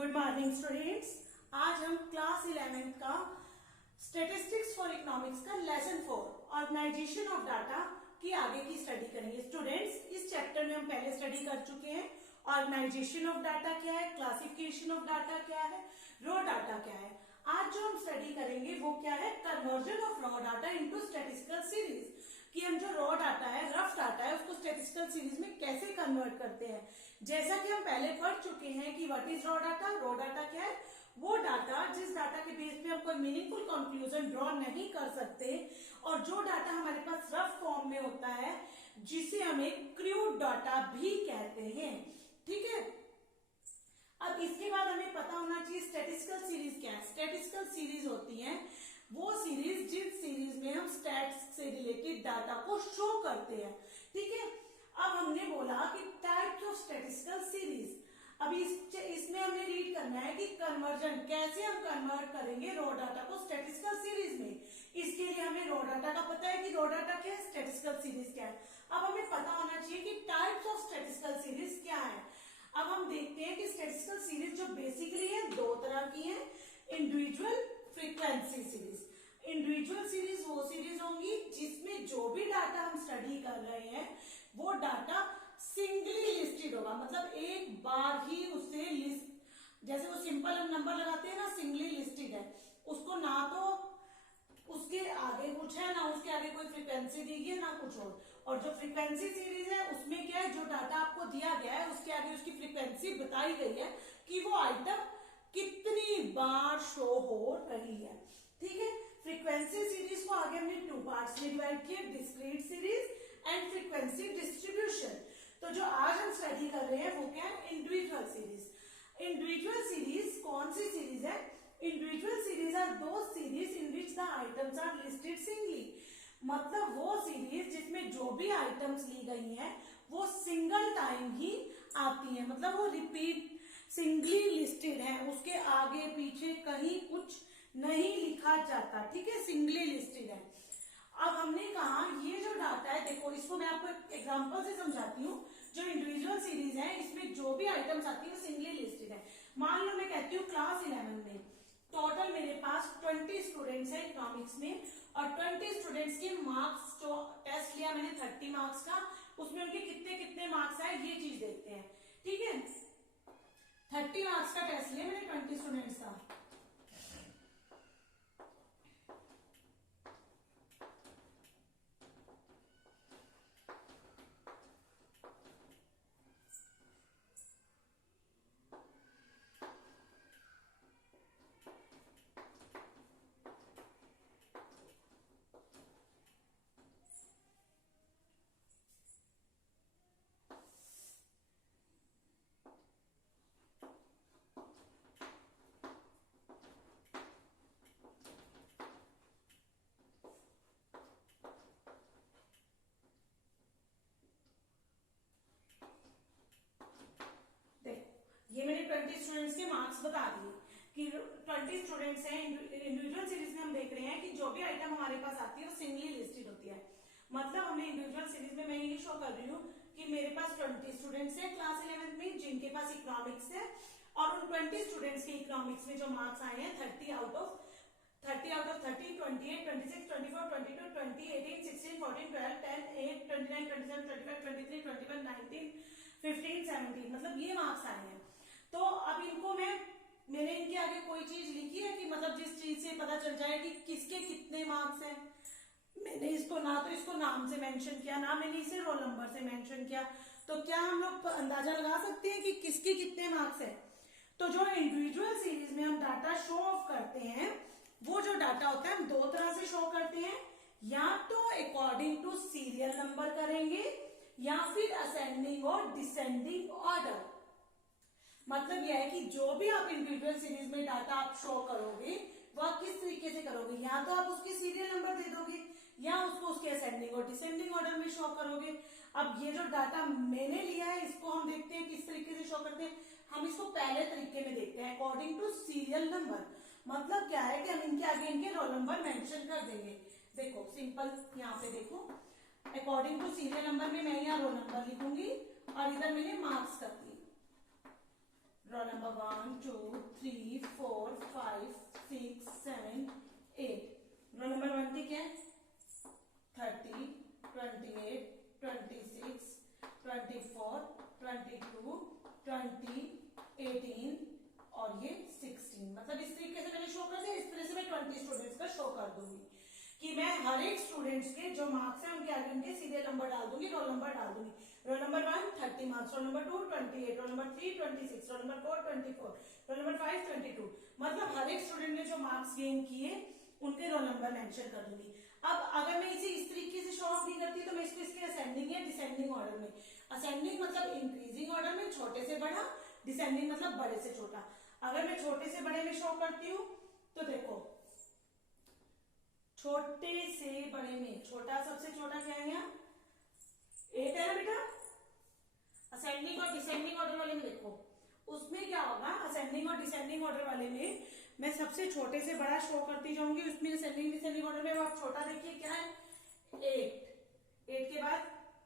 Good morning students. आज हम class 11 का स्टेटिस्टिक्स फॉर इकोनॉमिक्स का लेसन 4 ऑर्गेनाइजेशन ऑफ डाटा की आगे की स्टडी करेंगे। स्टूडेंट्स, इस चैप्टर में हम पहले स्टडी कर चुके हैं। ऑर्गेनाइजेशन ऑफ डाटा क्या है, क्लासिफिकेशन ऑफ डाटा क्या है, रॉ डाटा क्या है। आज जो हम स्टडी करेंगे वो क्या है, conversion of raw data into statistical series, कि हम जो रॉ डाटा है, रफ डाटा है, उसको स्टैटिस्टिकल सीरीज में कैसे कन्वर्ट करते हैं। जैसा कि हम पहले पढ़ चुके हैं कि what is raw data. Raw data क्या है, वो डाटा जिस डाटा के बेस पे हम कोई मीनिंगफुल कंक्लूजन ड्रॉ नहीं कर सकते, और जो डाटा हमारे पास रफ फॉर्म में होता है, जिसे हमें क्रूड डाटा भी कहते हैं। ठीक है, अब इसके बाद हमें पता होना चाहिए स्टैटिस्टिकल सीरीज क्या है। स्टैटिस्टिकल सीरीज होती है वो सीरीज जिस सीरीज में हम स्टैट्स से रिलेटेड डाटा को शो करते हैं। ठीक है, अब हमने बोला कि टाइप्स ऑफ स्टैटिस्टिकल सीरीज। अभी इसमें हमें रीड करना है कि कन्वर्जन कैसे हम कन्वर्ट करेंगे रॉ डाटा को स्टैटिस्टिकल सीरीज में। इसके लिए हमें रॉ डाटा का पता है कि रॉ डाटा क्या है, स्टैटिस्टिकल सीरीज क्या है। अब हमें पता होना चाहिए कि टाइप्स ऑफ स्टैटिस्टिकल सीरीज क्या है। अब हम देखते हैं कि स्टैटिस्टिकल सीरीज जो बेसिकली है दो तरह की है, individual frequency series. Individual series वो सीरीज होंगी जिसमें जो भी डाटा हम स्टडी कर रहे हैं वो डाटा सिंगली लिस्टेड होगा, मतलब एक बार ही उससे लिस्ट, जैसे वो सिंपल हम नंबर लगाते हैं ना, सिंगली लिस्टेड है, उसको ना तो उसके आगे कुछ है, ना उसके आगे कोई फ्रीक्वेंसी दी गई है, ना कुछ और जो फ्रीक्वेंसी सीरीज है उसमें क्या है, जो डाटा आपको दिया गया है उसके आगे उसकी फ्रीक्वेंसी बताई गई है कि वो आइटम कितनी बार शो हो रही है। ठीक है, फ्रीक्वेंसी सीरीज को आगे हमने टू पार्ट्स में डिवाइड किया, discrete series and frequency distribution. तो जो आज हम स्टडी कर रहे हैं वो क्या है, इंडिविजुअल सीरीज। इंडिविजुअल सीरीज कौन सी सीरीज है, इंडिविजुअल सीरीज आर दो series in which the items are listed singly, मतलब वो सीरीज जिसमें जो भी आइटम्स ली गई हैं वो सिंगल टाइम ही आती है, मतलब वो रिपीट सिंगली लिस्टेड है, उसके आगे पीछे कहीं कुछ नहीं लिखा जाता। ठीक है, सिंगली लिस्टेड है। अब हमने कहा ये जो डाटा है, देखो इसको मैं आपको एक एग्जांपल से समझाती हूँ। जो इंडिविजुअल सीरीज है इसमें जो भी आइटम्स आती है वो सिंगली लिस्टेड है। मान लो मैं कहती हूँ क्लास 11 में टोटल मेरे पास 20 स्टूडेंट्स है इकोनॉमिक्स में, और 20 स्टूडेंट्स के मार्क्स, जो टेस्ट लिया मैंने 30 मार्क्स का, उसमें उनके कितने कितने मार्क्स आए ये चीज देखते हैं। ठीक है, 30 मार्क्स का टेस्ट लिया मैंने 20 स्टूडेंट्स का। ये मैंने 20 स्टूडेंट्स के मार्क्स बता दिए कि 20 स्टूडेंट्स हैं। इंडिविजुअल सीरीज में हम देख रहे हैं कि जो भी आइटम हमारे पास आती है वो सिंगली लिस्टेड होती है, मतलब हमने इंडिविजुअल सीरीज में मैं ये शो कर रही हूँ कि मेरे पास 20 स्टूडेंट्स हैं क्लास 11 में जिनके पास इकोनॉमिक्स है, और उन 20 स्टूडेंट्स के इकोनॉमिक्स में जो मार्क्स आए हैं 30 आउट ऑफ 30, 28, 26, 24, 22, 20, 18, 16, 14, 12, 10, 8, 29, 27, 25, 23, 21, 19, 15, 17, मतलब ये मार्क्स आए हैं। तो अब इनको मैंने इनके आगे कोई चीज लिखी है कि मतलब जिस चीज से पता चल जाए कि किसके कितने मार्क्स हैं। मैंने इसको ना तो इसको नाम से मेंशन किया, ना मैंने इसे रोल नंबर से मेंशन किया, तो क्या हम लोग अंदाजा लगा सकते हैं कि किसके कितने मार्क्स है। तो जो इंडिविजुअल सीरीज में हम डाटा शो ऑफ करते हैं, वो जो डाटा होता है हम दो तरह से शो करते हैं, या तो अकॉर्डिंग टू सीरियल नंबर करेंगे या फिर असेंडिंग और डिसेंडिंग ऑर्डर। मतलब यह है कि जो भी आप इंडिविजुअल सीरीज में डाटा आप शो करोगे वो आप किस तरीके से करोगे, या तो आप उसके सीरियल नंबर दे दोगे या उसको उसके असेंडिंग और डिसेंडिंग ऑर्डर में शो करोगे। अब ये जो डाटा मैंने लिया है इसको हम देखते हैं किस तरीके से शो करते हैं। हम इसको पहले तरीके में देखते हैं, अकॉर्डिंग टू सीरियल नंबर। मतलब क्या है कि हम इनके आगे इनके रोल नंबर मेंशन कर देंगे। देखो सिंपल, यहाँ पे देखो अकॉर्डिंग टू सीरियल नंबर में मैं यहाँ रोल नंबर लिखूंगी और इधर मैंने मार्क्स कर दिए। roll number 1 2 3 4 5 6 7 8 roll number 1 की क्या है 30 28 26 24 22 20 18 और ये 16 मतलब इस तरीके से मैंने शो कर दिया। इस तरह से मैं 20 स्टूडेंट्स का शो कर दूंगी कि मैं हर एक स्टूडेंट्स के जो मार्क्स है उनके आगे उनके सीरियल नंबर डाल दूंगी, रोल नंबर डाल दूंगी। Roll number 1 30 marks, roll number 2 28, roll number 3 26, roll number 4 24, roll number 5 22। मतलब हर एक स्टूडेंट ने जो मार्क्स गेन किए उनके रोल नंबर मेंशन कर दूंगी। अब अगर मैं इसे इस तरीके से शो ऑफ नहीं करती तो मैं इसको इसके असेंडिंग या डिसेंडिंग ऑर्डर में, असेंडिंग मतलब इंक्रीजिंग ऑर्डर में छोटे से बड़ा, डिसेंडिंग मतलब बड़े से छोटा। अगर मैं छोटे से बड़े में शो करती हूँ तो देखो छोटे से बड़े में छोटा सबसे छोटा क्या है यहाँ 8 है ना बेटा। असेंडिंग और डिसेंडिंग ऑर्डर वाले में देखो उसमें क्या होगा, असेंडिंग और डिसेंडिंग ऑर्डर वाले में मैं सबसे छोटे से बड़ा शो करती जाऊंगी। उसमें असेंडिंग डिसेंडिंग ऑर्डर में आप छोटा देखिए क्या है 8 के बाद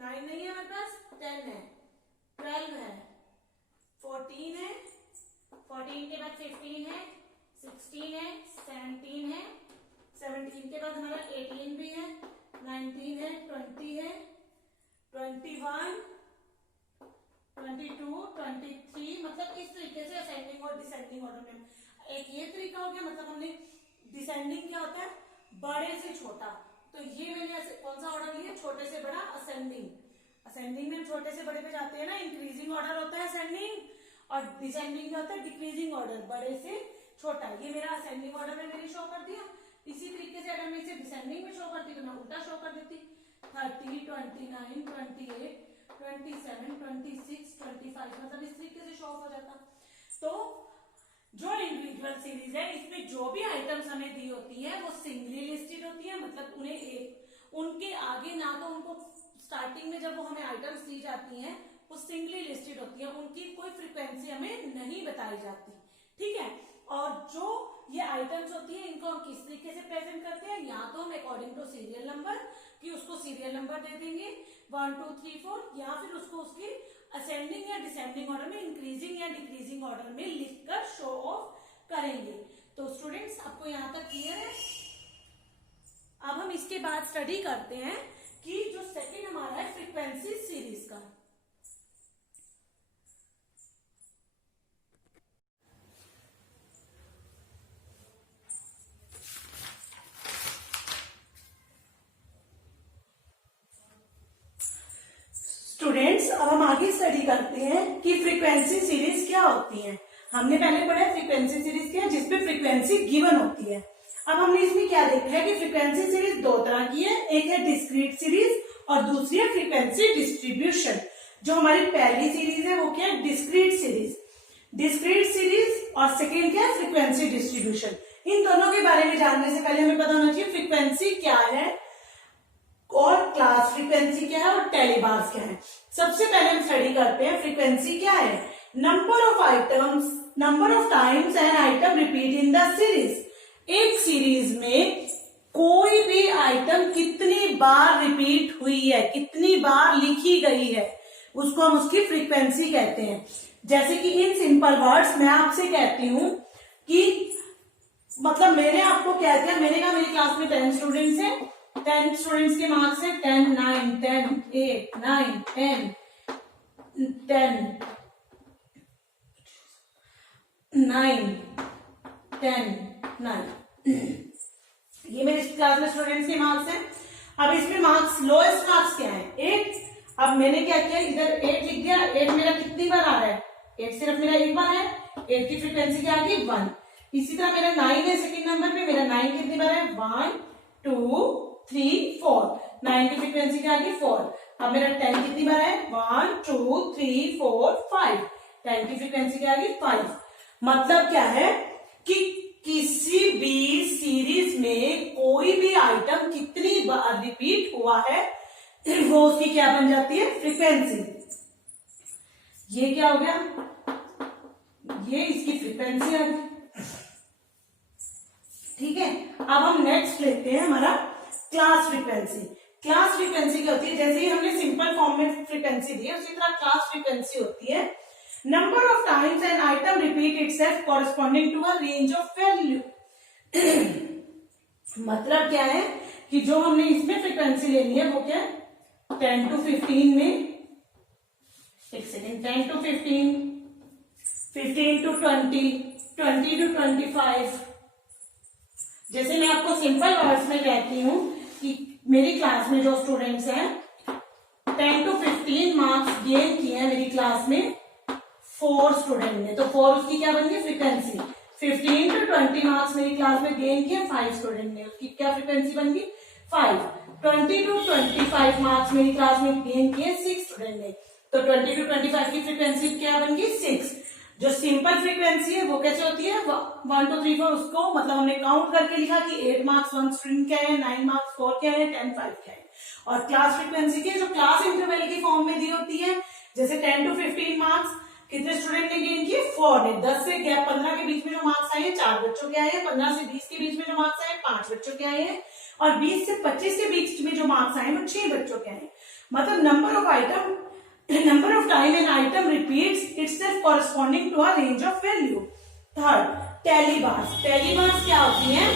9 नहीं है हमारे पास, 10 है, 12 है, 14 है, 14 के बाद 15 है, 16 है, 17 है, 17 के बाद हमारा 18 भी है, 19 है, 20 है, 21, 22, 23। मतलब इस तरीके से असेंडिंग और डिसेंडिंग ऑर्डर में एक ये तरीका हो गया। मतलब हमने डिसेंडिंग क्या होता है बड़े से छोटा, तो ये मैंने कौन सा ऑर्डर लिया छोटे से बड़ा असेंडिंग। असेंडिंग में छोटे से बड़े पे जाते हैं ना, इंक्रीजिंग ऑर्डर होता है असेंडिंग, और डिसेंडिंग होता है डिक्रीजिंग ऑर्डर, बड़े से छोटा। ये मेरा असेंडिंग ऑर्डर में मैंने शो कर दिया। इसी तरीके से अगर मैं इसे डिसेंडिंग में शो करती तो मैं उल्टा शो कर देती 30, 29, 28, 27, 26, 25। मतलब इस तरीके से शो हो जाता। तो जो इंडिविजुअल सीरीज है इसमें जो भी आइटम्स हमें दी होती है वो सिंगली लिस्टेड होती है। मतलब उन्हें उनके आगे ना तो उनको स्टार्टिंग में जब वो हमें आइटम्स दी जाती हैं वो सिंगली लिस्टेड होती है, उनकी कोई फ्रीक्वेंसी हमें नहीं बताई जाती। ठीक है। और जो ये आइटम्स होती है इनको हम किस तरीके से प्रेजेंट करते हैं, या तो हम अकॉर्डिंग टू सीरियल नंबर कि उसको सीरियल नंबर दे देंगे 1 2 3 4, या फिर उसको उसकी असेंडिंग या डिसेंडिंग ऑर्डर में, इंक्रीजिंग या डिक्रीजिंग ऑर्डर में लिखकर शो ऑफ करेंगे। तो स्टूडेंट्स आपको यहाँ तक क्लियर है। अब हम इसके बाद स्टडी करते हैं कि जो सेकंड हमारा है फ्रीक्वेंसी सीरीज का। स्टूडेंट्स अब हम आगे स्टडी करते हैं कि फ्रीक्वेंसी सीरीज क्या होती है। हमने पहले पढ़ा फ्रीक्वेंसी सीरीज क्या है जिसपे फ्रीक्वेंसी गिवन होती है। अब हमने इसमें क्या देखा है कि फ्रीक्वेंसी सीरीज दो तरह की है, एक है डिस्क्रीट सीरीज और दूसरी है फ्रीक्वेंसी डिस्ट्रीब्यूशन। जो हमारी पहली सीरीज है वो क्या है डिस्क्रीट सीरीज, डिस्क्रीट सीरीज, और सेकेंड क्या है फ्रीक्वेंसी डिस्ट्रीब्यूशन। इन दोनों के बारे में जानने से पहले हमें पता होना चाहिए फ्रीक्वेंसी क्या है और क्लास फ्रीक्वेंसी क्या है और टेलीबार्स क्या है। सबसे पहले हम स्टडी करते हैं फ्रीक्वेंसी क्या है। Number of items, number of times an item repeat in the series. एक सीरीज में कोई भी आइटम कितनी बार रिपीट हुई है, कितनी बार लिखी गई है, उसको हम उसकी फ्रीक्वेंसी कहते हैं। जैसे कि इन सिंपल वर्ड्स मैं आपसे कहती हूं कि मतलब मैंने आपको क्या किया, मैंने कहा मेरी क्लास में 10 स्टूडेंट्स हैं, 10 स्टूडेंट्स के मार्क्स है 10 9 10 8 9 10 10 9 10 9। ये मेरे क्लास में स्टूडेंट्स के मार्क्स हैं। अब इसमें मार्क्स लोएस्ट मार्क्स क्या है 8। अब मैंने क्या किया इधर 8 लिख दिया। 8 मेरा कितनी बार आ रहा है, 8 सिर्फ मेरा एक बार है, 8 की फ्रीक्वेंसी क्या आ गई 1। इसी तरह मेरा 9 है सेकंड नंबर पे, मेरा 9 कितनी बार है 1 2 3 4, 9 की फ्रीक्वेंसी क्या आ गई 4। अब मेरा 10 कितनी बार है 1 2 3 4 5, 10 की फ्रीक्वेंसी क्या आ गई 5। मतलब क्या है कि किसी भी सीरीज में कोई भी आइटम कितनी बार रिपीट हुआ है वो उसकी क्या बन जाती है फ्रीक्वेंसी। ये क्या हो गया, ये इसकी फ्रीक्वेंसी आ गई। ठीक है। अब हम नेक्स्ट लेते हैं हमारा क्लास फ्रीक्वेंसी। क्लास फ्रीक्वेंसी क्या होती है, जैसे ही हमने सिंपल फॉर्म में फ्रीक्वेंसी दी है उसी तरह क्लास फ्रीक्वेंसी होती है। Number of times an item repeat itself corresponding to a range of value. मतलब क्या है कि जो हमने इसमें फ्रीक्वेंसी लेनी है वो क्या 10 to 15 में, एक सेकेंड, 10 to 15, 15 to 20, 20 to 25। जैसे मैं आपको सिंपल वर्ड्स में कहती हूँ कि मेरी क्लास में जो स्टूडेंट्स हैं 10 to 15 मार्क्स गेन किए हैं मेरी क्लास में 4 स्टूडेंट ने, तो 4 उसकी क्या बन गई फ्रीक्वेंसी। 15 to 20 मार्क्स मेरी क्लास में गेन किए 5 स्टूडेंट ने, उसकी क्या फ्रीक्वेंसी बन गई 5। 20 to 25 मार्क्स मेरी क्लास में गेन किए 6 स्टूडेंट ने, तो 20 to 25 की फ्रीक्वेंसी क्या बन गई 6। जो सिंपल फ्रीक्वेंसी है वो कैसे होती है 1 2 3 4, उसको मतलब हमने काउंट करके लिखा कि 8 मार्क्स 1 स्टूडेंट क्या है, 9 मार्क्स 4 क्या है, 10 5 क्या है। और क्लास फ्रीक्वेंसी की जो क्लास इंटरवल की फॉर्म में दी होती है, जैसे 10 to 15 मार्क्स कितने स्टूडेंट ने गेन किए 4 ने, 10 से 15 के बीच में जो मार्क्स आए हैं 4 बच्चों के आए हैं, 15 से 20 के बीच में जो मार्क्स आए 5 बच्चों के आए हैं, और 20 से 25 के बीच में जो मार्क्स आए वो 6 बच्चों के आए। मतलब number of time an item repeats itself corresponding to a range of value। Third, tally bars। tally bars क्या होती है,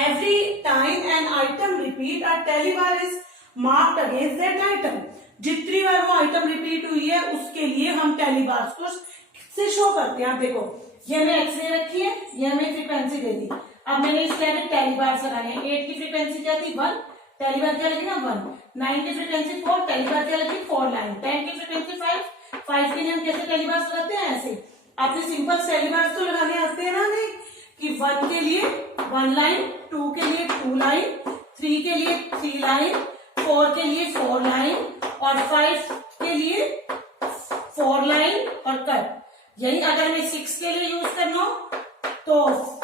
every time an item repeat a tally bar is marked against that item। जितनी बार वो item repeat हुई है उसके लिए हम टैली बार्स को से शो करते हैं। आप देखो ये हमें एक्सरे रखी है, ये हमें फ्रीक्वेंसी दे दी, अब मैंने इसके आगे टैली बार्स लगाने हैं। 8 की फ्रीक्वेंसी क्या थी 1, टैली बार क्या लगेगा 1। 9 की फ्रीक्वेंसी 4, टैली बार क्या लगेगी 4 लाइन। 10 की फ्रीक्वेंसी 5 के लिए हम कैसे टैली बार्स लगाते हैं, ऐसे। आपने सिंपल टैली बार्स तो लगाने आते हैं ना हमें, कि 1 के लिए 1 लाइन, 2 के लिए 2 लाइन, 3 के लिए 3 लाइन, 4 के लिए 4 लाइन, और 5 के लिए 4 लाइन और कट। यही अगर मैं 6 के लिए यूज करना हो तो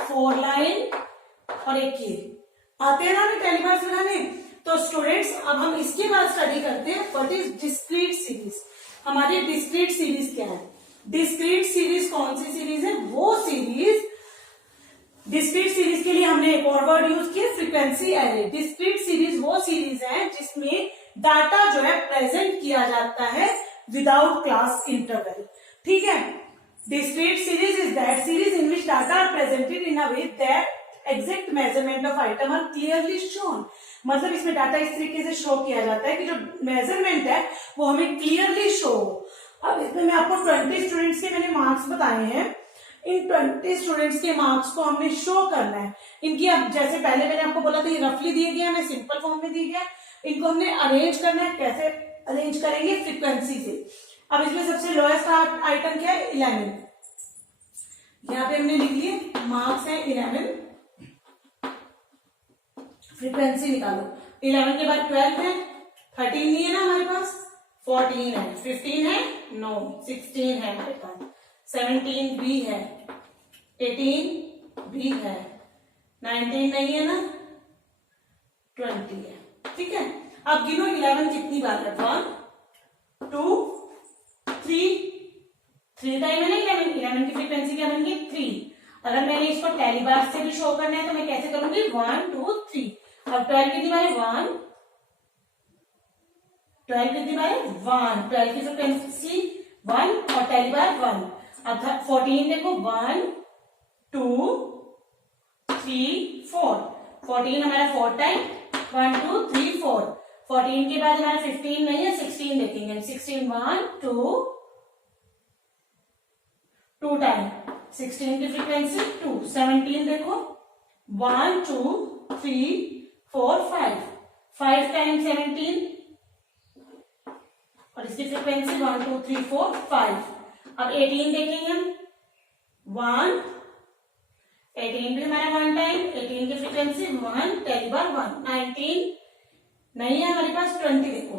4 लाइन और एक ये आते हैं ना हमें टैली बार्स लगाने। तो स्टूडेंट्स अब हम इसके बाद स्टडी करते हैं व्हाट इज डिस्क्रीट सीरीज। हमारी डिस्क्रीट सीरीज क्या है, डिस्क्रीट सीरीज कौन सी सीरीज है, वो सीरीज, डिस्क्रीट सीरीज के लिए हमने एक और वर्ड यूज किया फ्रीक्वेंसी एरे। डिस्क्रीट सीरीज वो सीरीज है जिसमें डाटा जो है प्रेजेंट किया जाता है विदाउट क्लास इंटरवल। ठीक है, discrete series is that series in which data are presented in a way that exact measurement of item are clearly shown. मतलब इसमें डाटा इस तरीके से शो किया जाता है कि जो मेजरमेंट है वो हमें क्लियरली शो हो। अब इसमें मैं आपको 20 स्टूडेंट्स के मैंने मार्क्स बताए हैं, इन 20 स्टूडेंट्स के मार्क्स को हमने शो करना है। इनकी अब जैसे पहले मैंने आपको बोला था ये रफली दिए गए हमें सिंपल फॉर्म में दिए गया, इनको हमने अरेंज करना है। कैसे अरेंज करेंगे, फ्रीक्वेंसी से। अब इसमें सबसे लोएस्ट आइटम क्या है 11, यहाँ पे हमने लिख लिए मार्क्स है 11, फ्रीक्वेंसी निकालो। 11 के बाद 12 है, 13 नहीं है ना हमारे पास, 14 है, 15 है नो, 16 है हमारे पास, 17 भी है, 18 भी है, 19 नहीं है ना, 20 है। ठीक है, अब गिनो 11 कितनी बार है, 1 2 3 टाइम है ना 11 की फ्रीक्वेंसी क्या बन गई 3। अगर मैंने इसको टैली बार से भी शो करना है तो मैं कैसे करूंगी 1 2 3। अब 12 कितनी बार है 1, 12 कितनी बार है 1, 12 की फ्रीक्वेंसी 1 और टैली बार 1। अब 14 देखो 1 2 3 4, 14 हमारा 4 टाइम, 1 2 3 4। 14 के बाद हमारा 15 नहीं है, 16 देखेंगे। 16 1 2 टाइम, 16 की फ्रीक्वेंसी 2। 17 देखो 1 2 3 4 5 टाइम 17 और इसकी फ्रीक्वेंसी 1 2 3 4 5। अब 18 देखेंगे हम 1, 18 भी हमारा 1 टाइम, 18 की फ्रीक्वेंसी 1 टैली बार 1। 19 नहीं है हमारे पास, 20 देखो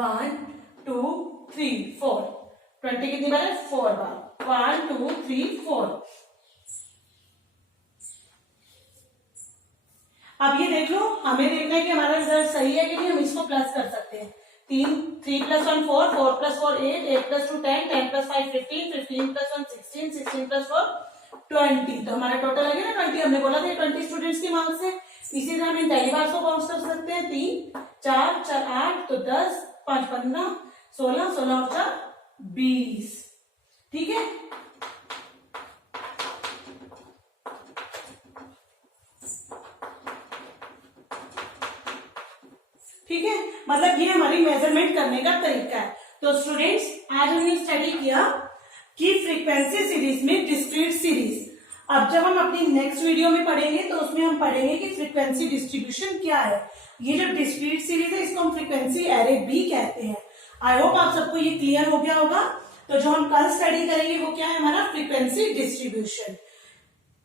1 2 3 4, 20 कितनी बार है 4 बार, 1 2 3 4। अब ये देख लो, हमें देखना है कि हमारा रिजल्ट सही है कि नहीं, हम इसको प्लस कर सकते हैं। 3 + 1 4, 4 + 4 8, 8 + 2 10, 10 + 5 15, 15 + 1 16, 16 + 4 20। तो हमारा टोटल आ गया ना 20। हमने बोला था 20 स्टूडेंट्स के मार्क्स है। इसी तरह हम इन टैली बार्स को काउंट कर सकते हैं, 3 4 4 8 तो 10 5 15 16, 16 और 20, ठीक है। ठीक है, मतलब ये हमारी मेजरमेंट करने का तरीका है। तो स्टूडेंट्स, आज हमने स्टडी किया कि फ्रीक्वेंसी सीरीज में डिस्क्रीट सीरीज। अब जब हम अपनी नेक्स्ट वीडियो में पढ़ेंगे तो उसमें हम पढ़ेंगे कि फ्रीक्वेंसी डिस्ट्रीब्यूशन क्या है। ये जो डिस्क्रीट सीरीज है इसको हम फ्रीक्वेंसी एरे भी कहते हैं। आई होप आप सबको ये क्लियर हो गया होगा। तो जो हम कल स्टडी करेंगे वो क्या है, हमारा frequency distribution.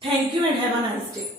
Thank you and have a nice day.